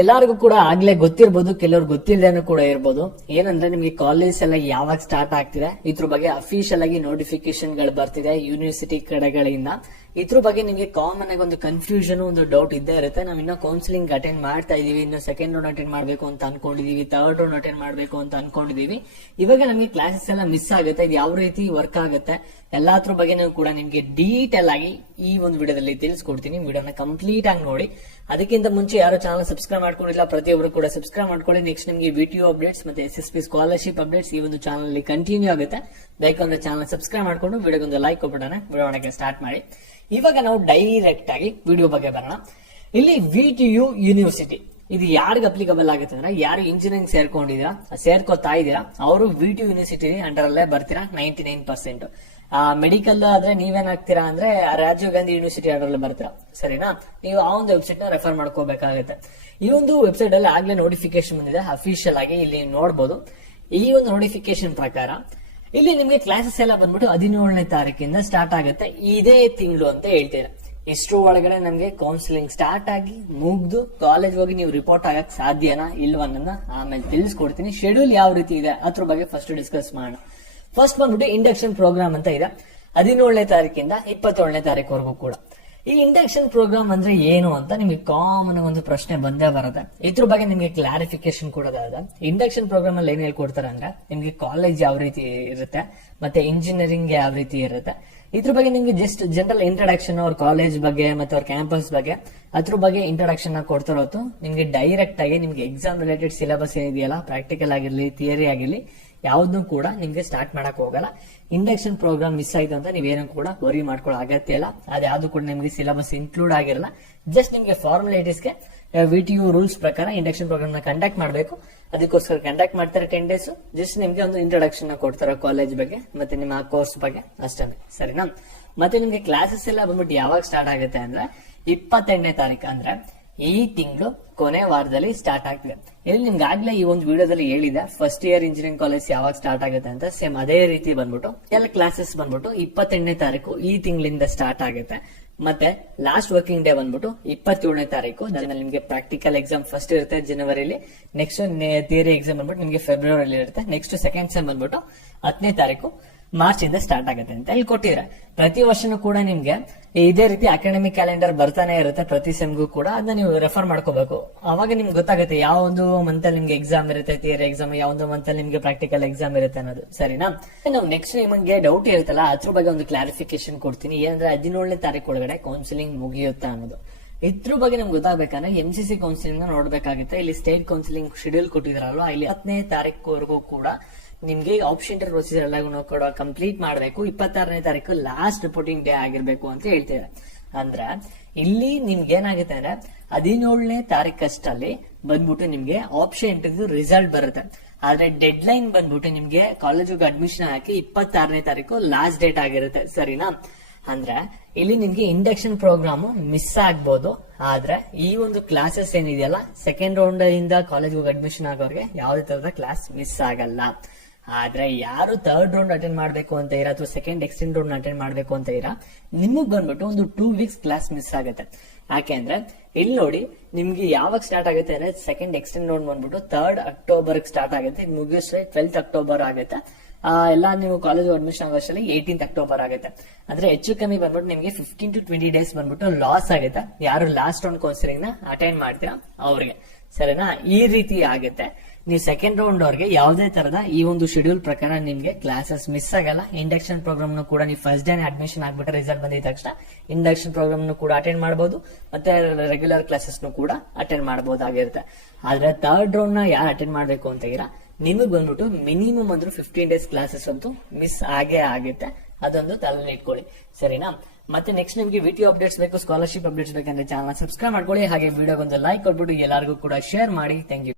ಎಲ್ಲರಿಗೂ ಕೂಡ ಆಗ್ಲೇ ಗೊತ್ತಿರ್ಬೋದು, ಕೆಲವ್ರು ಗೊತ್ತಿಲ್ಲದೇನು ಕೂಡ ಇರ್ಬೋದು. ಏನಂದ್ರೆ ನಿಮ್ಗೆ ಕಾಲೇಜ್ ಎಲ್ಲ ಯಾವಾಗ ಸ್ಟಾರ್ಟ್ ಆಗ್ತಿದೆ? ಇದ್ರ ಬಗ್ಗೆ ಅಫಿಷಿಯಲ್ ಆಗಿ ನೋಟಿಫಿಕೇಶನ್ಗಳು ಬರ್ತಿದೆ ಯೂನಿವರ್ಸಿಟಿ ಕಡೆಗಳಿಂದ. ಇದ್ರ ಬಗ್ಗೆ ನಿಮ್ಗೆ ಕಾಮನ್ ಆಗಿ ಒಂದು ಕನ್ಫ್ಯೂಷನ್ ಒಂದು ಡೌಟ್ ಇದ್ದೇ ಇರುತ್ತೆ. ನಾವ್ ಇನ್ನೂ ಕೌನ್ಸಿಲಿಂಗ್ ಅಟೆಂಡ್ ಮಾಡ್ತಾ ಇದೀವಿ. ಇನ್ನು ಸೆಕೆಂಡ್ ರೌಂಡ್ ಅಟೆಂಡ್ ಮಾಡ್ಬೇಕು ಅಂತ ಅನ್ಕೊಂಡಿದೀವಿ. ಥರ್ಡ್ ರೌಂಡ್ ಅಟೆಂಡ್ ಮಾಡ್ಬೇಕು ಅಂತ ಅನ್ಕೊಂಡಿದೀವಿ. ಇವಾಗ ನಮ್ಗೆ ಕ್ಲಾಸಸ್ ಎಲ್ಲ ಮಿಸ್ ಆಗುತ್ತೆ. ಇದು ಯಾವ ರೀತಿ ವರ್ಕ್ ಆಗುತ್ತೆ? ಎಲ್ಲಾದ್ರ ಬಗ್ಗೆನೂ ಕೂಡ ನಿಮ್ಗೆ ಡೀಟೇಲ್ ಆಗಿ ಈ ಒಂದು ವಿಡಿಯೋದಲ್ಲಿ ತಿಳಿಸ್ಕೊಡ್ತೀನಿ. ವಿಡಿಯೋನ ಕಂಪ್ಲೀಟ್ ಆಗಿ ನೋಡಿ. ಅದಕ್ಕಿಂತ ಮುಂಚೆ ಯಾರು ಚಾನಲ್ ಸಬ್ಸ್ಕ್ರೈಬ್ ಮಾಡ್ಕೊಂಡಿಲ್ಲ ಪ್ರತಿಯೊಬ್ಬರು ಕೂಡ ಸಬ್ಸ್ಕ್ರೈಬ್ ಮಾಡ್ಕೊಳ್ಳಿ. ನೆಕ್ಸ್ಟ್ ನಿಮಗೆ ವಿಡಿಯೋ ಅಪ್ಡೇಟ್ಸ್ ಮತ್ತೆ S S P scholarship updates ಈ ಒಂದು ಚಾನಲ್ ಅಲ್ಲಿ ಕಂಟಿನ್ಯೂ ಆಗುತ್ತೆ. ಬೇಕಂದ್ರೆ ಚಾನಲ್ ಸಬ್ಸ್ಕ್ರೈಬ್ ಮಾಡ್ಕೊಂಡು ವಿಡಿಯೋಗೊಂದು ಲೈಕ್ ಕೊಟ್ಬಿಡೋಣ. ವಿಡಿಯೋ ಸ್ಟಾರ್ಟ್ ಮಾಡಿ. ಇವಾಗ ನಾವು ಡೈರೆಕ್ಟ್ ಆಗಿ ವಿಡಿಯೋ ಬಗ್ಗೆ ಬರೋಣ. ಇಲ್ಲಿ ವಿ ಟಿ ಯು ಯೂನಿವರ್ಸಿಟಿ ಇದು ಯಾರಿಗೆ ಅಪ್ಲಿಕಬಲ್ ಆಗುತ್ತೆ ಅಂದ್ರೆ ಯಾರು ಇಂಜಿನಿಯರಿಂಗ್ ಸೇರ್ಕೊಂಡಿದ್ದೀರಾ, ಸೇರ್ಕೋತಾ ಇದ್ದೀರಾ, ಅವರು ವಿ ಟಿ ಯೂನಿವರ್ಸಿಟಿ ಅಂಡರ್ ಅಲ್ಲೇ ಬರ್ತೀರಾ ನೈಂಟಿ ನೈನ್ ಪರ್ಸೆಂಟ್ ಮೆಡಿಕಲ್ ಆದ್ರೆ ನೀವೇನಾಗ್ತೀರಾ ಅಂದ್ರೆ ರಾಜೀವ್ ಗಾಂಧಿ ಯೂನಿವರ್ಸಿಟಿ ಅಂಡರ್ ಬರ್ತೀರಾ, ಸರಿನಾ? ನೀವು ಆ ಒಂದು ವೆಬ್ಸೈಟ್ನ ರೆಫರ್ ಮಾಡ್ಕೋಬೇಕಾಗುತ್ತೆ. ಈ ಒಂದು ವೆಬ್ಸೈಟ್ ಅಲ್ಲಿ ಆಗ್ಲೇ ನೋಟಿಫಿಕೇಶನ್ ಬಂದಿದೆ ಅಫಿಷಿಯಲ್ ಆಗಿ ಇಲ್ಲಿ ನೋಡಬಹುದು ಈ ಒಂದು ನೋಟಿಫಿಕೇಶನ್ ಪ್ರಕಾರ, ಇಲ್ಲಿ ನಿಮಗೆ ಕ್ಲಾಸಸ್ ಎಲ್ಲ ಬಂದ್ಬಿಟ್ಟು ಹದಿನೇಳನೇ ತಾರೀಕಿಂದ ಸ್ಟಾರ್ಟ್ ಆಗುತ್ತೆ. ಇದೇ ತಿಂಗಳು ಅಂತ ಹೇಳ್ತೀರಾ. ಇಷ್ಟರ ಒಳಗಡೆ ನಮ್ಗೆ ಕೌನ್ಸಿಲಿಂಗ್ ಸ್ಟಾರ್ಟ್ ಆಗಿ ಮುಗ್ದು ಕಾಲೇಜ್ ಹೋಗಿ ನೀವು ರಿಪೋರ್ಟ್ ಆಗಕ್ ಸಾಧ್ಯನಾ ಇಲ್ವನ್ನ ಆಮೇಲೆ ತಿಳಿಸ್ಕೊಡ್ತೀನಿ. ಶೆಡ್ಯೂಲ್ ಯಾವ ರೀತಿ ಇದೆ ಅದ್ರ ಬಗ್ಗೆ ಫಸ್ಟ್ ಡಿಸ್ಕಸ್ ಮಾಡೋಣ. ಫಸ್ಟ್ ಬಂದ್ಬಿಟ್ಟು ಇಂಡಕ್ಷನ್ ಪ್ರೋಗ್ರಾಮ್ ಅಂತ ಇದೆ. ಹದಿನೇಳನೇ ತಾರೀಕಿಂದ ಇಪ್ಪತ್ತೇಳನೇ ತಾರೀಕುವರೆಗೂ ಕೂಡ. ಈ ಇಂಡಕ್ಷನ್ ಪ್ರೋಗ್ರಾಮ್ ಅಂದ್ರೆ ಏನು ಅಂತ ನಿಮಗೆ ಕಾಮನ್ ಒಂದು ಪ್ರಶ್ನೆ ಬಂದೇ ಬರುತ್ತೆ. ಇದ್ರ ಬಗ್ಗೆ ನಿಮಗೆ ಕ್ಲಾರಿಫಿಕೇಶನ್ ಕೊಡೋದಾದ ಇಂಡಕ್ಷನ್ ಪ್ರೋಗ್ರಾಮ್ ಅಲ್ಲಿ ಏನ್ ಹೇಳ್ಕೊಡ್ತಾರೆ ಅಂದ್ರೆ, ನಿಮ್ಗೆ ಕಾಲೇಜ್ ಯಾವ ರೀತಿ ಇರುತ್ತೆ, ಮತ್ತೆ ಇಂಜಿನಿಯರಿಂಗ್ ಯಾವ ರೀತಿ ಇರುತ್ತೆ, ಇದ್ರ ಬಗ್ಗೆ ನಿಮ್ಗೆ ಜಸ್ಟ್ ಜನರಲ್ ಇಂಟ್ರಡಕ್ಷನ್ ಅವ್ರ ಕಾಲೇಜ್ ಬಗ್ಗೆ ಮತ್ತೆ ಅವ್ರ ಕ್ಯಾಂಪಸ್ ಬಗ್ಗೆ, ಅದ್ರ ಬಗ್ಗೆ ಇಂಟ್ರಡಕ್ಷನ್ ಕೊಡ್ತಾ ಹೊತ್ತು, ನಿಮ್ಗೆ ಡೈರೆಕ್ಟ್ ಆಗಿ ನಿಮ್ಗೆ ಎಕ್ಸಾಮ್ ರಿಲೇಟೆಡ್ ಸಿಲೆಬಸ್ ಏನಿದೆಯಲ್ಲ ಪ್ರಾಕ್ಟಿಕಲ್ ಆಗಿರ್ಲಿ ಥಿಯರಿ ಆಗಿರ್ಲಿ ಯಾವ್ದು ಕೂಡ ನಿಮ್ಗೆ ಸ್ಟಾರ್ಟ್ ಮಾಡಕ್ ಹೋಗಲ್ಲ. ಇಂಡಕ್ಷನ್ ಪ್ರೋಗ್ರಾಮ್ ಮಿಸ್ ಆಯ್ತು ಅಂತ ನೀವೇನು ಕೂಡ ವರಿ ಮಾಡ್ಕೊಳ್ಳೋ ಅಗತ್ಯ ಇಲ್ಲ. ಅದ್ಯಾವ್ದು ಕೂಡ ನಿಮ್ಗೆ ಸಿಲೆಬಸ್ ಇನ್ಕ್ಲೂಡ್ ಆಗಿರಲ್ಲ. ಜಸ್ಟ್ ನಿಮ್ಗೆ ಫಾರ್ಮುಲೇಟೀಸ್ಗೆ ವಿ ಟಿ ಯು ರೂಲ್ಸ್ ಪ್ರಕಾರ ಇಂಡಕ್ಷನ್ ಪ್ರೋಗ್ರಾಮ್ನ ಕಂಡಕ್ಟ್ ಮಾಡಬೇಕು. ಅದಕ್ಕೋಸ್ಕರ ಕಂಡಕ್ಟ್ ಮಾಡ್ತಾರೆ ಟೆನ್ ಡೇಸ್ ಜಸ್ಟ್ ನಿಮ್ಗೆ ಒಂದು ಇಂಟ್ರೊಡಕ್ಷನ್ ಕೊಡ್ತಾರೆ ಕಾಲೇಜ್ ಬಗ್ಗೆ ಮತ್ತೆ ನಿಮ್ಮ ಕೋರ್ಸ್ ಬಗ್ಗೆ ಅಷ್ಟೇ ಸರಿನಾ? ಮತ್ತೆ ನಿಮ್ಗೆ ಕ್ಲಾಸಸ್ ಎಲ್ಲ ಬಂದ್ಬಿಟ್ಟು ಯಾವಾಗ ಸ್ಟಾರ್ಟ್ ಆಗುತ್ತೆ ಅಂದ್ರೆ ಇಪ್ಪತ್ತೆಂಟನೇ ತಾರೀಕು ಅಂದ್ರೆ ಈ ತಿಂಗಳು ಕೊನೆ ವಾರದಲ್ಲಿ ಸ್ಟಾರ್ಟ್ ಆಗ್ತಿದೆ. ಇಲ್ಲಿ ನಿಮ್ಗೆ ಆಗ್ಲೇ ಈ ಒಂದು ವಿಡಿಯೋದಲ್ಲಿ ಹೇಳಿದೆ ಫಸ್ಟ್ ಇಯರ್ ಇಂಜಿನಿಯರಿಂಗ್ ಕಾಲೇಜ್ ಯಾವಾಗ ಸ್ಟಾರ್ಟ್ ಆಗುತ್ತೆ ಅಂತ ಸೇಮ್ ಅದೇ ರೀತಿ ಬಂದ್ಬಿಟ್ಟು, ಎಲ್ಲ ಕ್ಲಾಸಸ್ ಬಂದ್ಬಿಟ್ಟು ಇಪ್ಪತ್ತೆಂಟನೇ ತಾರೀಕು ಈ ತಿಂಗಳಿಂದ ಸ್ಟಾರ್ಟ್ ಆಗುತ್ತೆ. ಮತ್ತೆ ಲಾಸ್ಟ್ ವರ್ಕಿಂಗ್ ಡೇ ಬಂದ್ಬಿಟ್ಟು ಇಪ್ಪತ್ತೇಳನೇ ತಾರೀಕು ನನ್ನ ನಿಮ್ಗೆ ಪ್ರಾಕ್ಟಿಕಲ್ ಎಕ್ಸಾಮ್ ಫಸ್ಟ್ ಇರುತ್ತೆ ಜನವರಿಲಿ ನೆಕ್ಸ್ಟ್ ಥಿಯರಿ ಎಕ್ಸಾಮ್ ಬಂದ್ಬಿಟ್ಟು ನಿಮ್ಗೆ ಫೆಬ್ರವರಿಲಿ ಇರುತ್ತೆ ನೆಕ್ಸ್ಟ್ ಸೆಕೆಂಡ್ ಸೆಮ್ ಬಂದ್ಬಿಟ್ಟು ಹತ್ತನೇ ತಾರೀಕು. ಮಾರ್ಚ್ ಇಂದ ಸ್ಟಾರ್ಟ್ ಆಗುತ್ತೆ ಅಂತ ಇಲ್ಲಿ ಕೊಟ್ಟಿದ್ರೆ ಪ್ರತಿ ವರ್ಷನೂ ಕೂಡ ನಿಮ್ಗೆ ಇದೇ ರೀತಿ ಅಕಾಡೆಮಿಕ್ ಕ್ಯಾಲೆಂಡರ್ ಬರ್ತಾನೆ ಇರುತ್ತೆ, ಪ್ರತಿ ಸೆಮ್ಗೂ ಕೂಡ. ಅದನ್ನ ನೀವು ರೆಫರ್ ಮಾಡ್ಕೋಬೇಕು. ಅವಾಗ ನಿಮ್ಗೆ ಗೊತ್ತಾಗುತ್ತೆ ಯಾವೊಂದು ಮಂತ್ ಅಲ್ಲಿ ನಿಮ್ಗೆ ಎಕ್ಸಾಮ್ ಇರುತ್ತೆ ಥಿಯರಿ ಎಕ್ಸಾಮ್ ಯಾವೊಂದು ಮಂತ್ ಅಲ್ಲಿ ನಿಮ್ಗೆ ಪ್ರಾಕ್ಟಿಕಲ್ ಎಕ್ಸಾಮ್ ಇರುತ್ತೆ ಅನ್ನೋದು. ಸರಿನಾ? ನಾವು ನೆಕ್ಸ್ಟ್ ನಿಮಗೆ ಡೌಟ್ ಇರುತ್ತಲ್ಲ, ಅದ್ರ ಬಗ್ಗೆ ಒಂದು ಕ್ಲಾರಿಫಿಕೇಶನ್ ಕೊಡ್ತೀನಿ. ಏನಂದ್ರೆ ಹದಿನೇಳನೇ ತಾರೀಕು ಒಳಗಡೆ ಕೌನ್ಸಿಲಿಂಗ್ ಮುಗಿಯುತ್ತಾ ಅನ್ನೋದು. ಇದ್ರ ಬಗ್ಗೆ ನಮ್ಗೆ ಗೊತ್ತಾಗಬೇಕಂದ್ರೆ ಎಂ ಸಿ ಸಿ ಕೌನ್ಸಿಲಿಂಗ್ ನೋಡ್ಬೇಕಾಗುತ್ತೆ. ಇಲ್ಲಿ ಸ್ಟೇಟ್ ಕೌನ್ಸಿಲಿಂಗ್ ಶೆಡ್ಯೂಲ್ ಕೊಟ್ಟಿದ್ರಲ್ವಾ? ಇಲ್ಲಿ ಹತ್ತನೇ ತಾರೀಕುವರೆಗೂ ಕೂಡ ನಿಮ್ಗೆ ಆಪ್ಷನ್ ಪ್ರೊಸೀಜರ್ ಎಲ್ಲ ಕೂಡ ಕಂಪ್ಲೀಟ್ ಮಾಡಬೇಕು. ಇಪ್ಪತ್ತಾರನೇ ತಾರೀಕು ಲಾಸ್ಟ್ ರಿಪೋರ್ಟಿಂಗ್ ಡೇ ಆಗಿರ್ಬೇಕು ಅಂತ ಹೇಳ್ತಿದ್ದಾರೆ. ಅಂದ್ರೆ, ಇಲ್ಲಿ ನಿಮ್ಗೆ ಏನಾಗುತ್ತೆ ಅಂದ್ರೆ, ಹದಿನೇಳನೇ ತಾರೀಕಷ್ಟಲ್ಲಿ ಬಂದ್ಬಿಟ್ಟು ನಿಮ್ಗೆ ಆಪ್ಷನ್ ರಿಸಲ್ಟ್ ಬರುತ್ತೆ. ಆದ್ರೆ ಡೆಡ್ ಲೈನ್ ಬಂದ್ಬಿಟ್ಟು ನಿಮ್ಗೆ ಕಾಲೇಜಿಗೆ ಅಡ್ಮಿಷನ್ ಹಾಕಿ ಇಪ್ಪತ್ತಾರನೇ ತಾರೀಕು ಲಾಸ್ಟ್ ಡೇಟ್ ಆಗಿರುತ್ತೆ. ಸರಿನಾ? ಅಂದ್ರೆ, ಇಲ್ಲಿ ನಿಮ್ಗೆ ಇಂಡಕ್ಷನ್ ಪ್ರೋಗ್ರಾಮ್ ಮಿಸ್ ಆಗ್ಬೋದು. ಆದ್ರೆ, ಈ ಒಂದು ಕ್ಲಾಸಸ್ ಏನಿದೆಯಲ್ಲ ಸೆಕೆಂಡ್ ರೌಂಡ್ ಇಂದ ಕಾಲೇಜ್ ಅಡ್ಮಿಷನ್ ಆಗೋರಿಗೆ ಯಾವುದೇ ತರದ ಕ್ಲಾಸ್ ಮಿಸ್ ಆಗಲ್ಲ. ಆದ್ರೆ ಯಾರು ಥರ್ಡ್ ರೌಂಡ್ ಅಟೆಂಡ್ ಮಾಡ್ಬೇಕು ಅಂತ ಇರ ಅಥವಾ ಸೆಕೆಂಡ್ ಎಕ್ಸ್ಟೆಂಡ್ ರೌಂಡ್ ಅಟೆಂಡ್ ಮಾಡ್ಬೇಕು ಅಂತ ಇರ, ನಿಮಗ್ ಬಂದ್ಬಿಟ್ಟು ಒಂದು ಟೂ ವೀಕ್ಸ್ ಕ್ಲಾಸ್ ಮಿಸ್ ಆಗುತ್ತೆ. ಯಾಕೆಂದ್ರೆ ಇಲ್ಲಿ ನೋಡಿ, ನಿಮ್ಗೆ ಯಾವಾಗ ಸ್ಟಾರ್ಟ್ ಆಗುತ್ತೆ ಅಂದ್ರೆ ಸೆಕೆಂಡ್ ಎಕ್ಸ್ಟೆಂಡ್ ರೌಂಡ್ ಬಂದ್ಬಿಟ್ಟು ಥರ್ಡ್ ಅಕ್ಟೋಬರ್ ಸ್ಟಾರ್ಟ್ ಆಗುತ್ತೆ. ಇದು ಮುಗಿಸ್ರೆ ಟ್ವೆಲ್ತ್ ಅಕ್ಟೋಬರ್ ಆಗುತ್ತೆ. ಎಲ್ಲ ನೀವು ಕಾಲೇಜ್ ಅಡ್ಮಿಷನ್ ಆಗೋಷ್ಟರಲ್ಲಿ ಏಯ್ಟೀನ್ತ್ ಅಕ್ಟೋಬರ್ ಆಗುತ್ತೆ. ಅಂದ್ರೆ ಹೆಚ್ಚು ಕಮ್ಮಿ ಬಂದ್ಬಿಟ್ಟು ನಿಮಗೆ ಫಿಫ್ಟೀನ್ ಟು ಟ್ವೆಂಟಿ ಡೇಸ್ ಬಂದ್ಬಿಟ್ಟು ಲಾಸ್ ಆಗುತ್ತೆ. ಯಾರು ಲಾಸ್ಟ್ ರೌಂಡ್ ಕೌನ್ಸಿಲಿಂಗ್ನ ಅಟೆಂಡ್ ಮಾಡ್ತೀರಾ, ಅವ್ರಿಗೆ. ಸರಿನಾ? ಈ ರೀತಿ ಆಗುತ್ತೆ. ನೀವು ಸೆಕೆಂಡ್ ರೌಂಡ್ ಅವ್ರಿಗೆ ಯಾವುದೇ ತರದ ಈ ಒಂದು ಶೆಡ್ಯೂಲ್ ಪ್ರಕಾರ ನಿಮ್ಗೆ ಕ್ಲಾಸಸ್ ಮಿಸ್ ಆಗಲ್ಲ. ಇಂಡಕ್ಷನ್ ಪ್ರೋಗ್ರಾಮ್ ಕೂಡ ನೀವು ಫಸ್ಟ್ ಡೇನೆ ಅಡ್ಮಿಷನ್ ಆಗ್ಬಿಟ್ಟು ರಿಸಲ್ಟ್ ಬಂದಿದ ತಕ್ಷಣ ಇಂಡಕ್ಷನ್ ಪ್ರೋಗ್ರಾಮ್ ಕೂಡ ಅಟೆಂಡ್ ಮಾಡಬಹುದು ಮತ್ತೆ ರೆಗ್ಯುಲರ್ ಕ್ಲಾಸಸ್ ಕೂಡ ಅಟೆಂಡ್ ಮಾಡಬಹುದಾಗಿರುತ್ತೆ ಆದ್ರೆ ಥರ್ಡ್ ರೌಂಡ್ನ ಯಾರು ಅಟೆಂಡ್ ಮಾಡಬೇಕು ಅಂತ ಇರ ನಿಮಗ್ ಬಂದ್ಬಿಟ್ಟು ಮಿನಿಮಮ್ ಅಂದ್ರೂ ಫಿಫ್ಟೀನ್ ಡೇಸ್ ಕ್ಲಾಸಸ್ ಅಂತೂ ಮಿಸ್ ಆಗೇ ಆಗುತ್ತೆ. ಅದೊಂದು ತಲೆಯಲ್ಲಿ ಇಟ್ಕೊಳ್ಳಿ. ಸರಿನಾ? ಮತ್ತೆ ನೆಕ್ಸ್ಟ್ ನಿಮ್ಗೆ ವಿಡಿಯೋ ಅಪ್ಡೇಟ್ಸ್ ಬೇಕು ಸ್ಕಾಲರ್ಶಿಪ್ ಅಪ್ಡೇಟ್ಸ್ ಬೇಕಂದ್ರೆ ಚಾನಲ್ ಸಬ್ಸ್ಕ್ರೈಬ್ ಮಾಡ್ಕೊಳ್ಳಿ. ಹಾಗೆ ವಿಡಿಯೋಗೊಂದು ಲೈಕ್ ಕೊಟ್ಬಿಟ್ಟು ಎಲ್ಲರಿಗೂ ಕೂಡ ಶೇರ್ ಮಾಡಿ. Thank you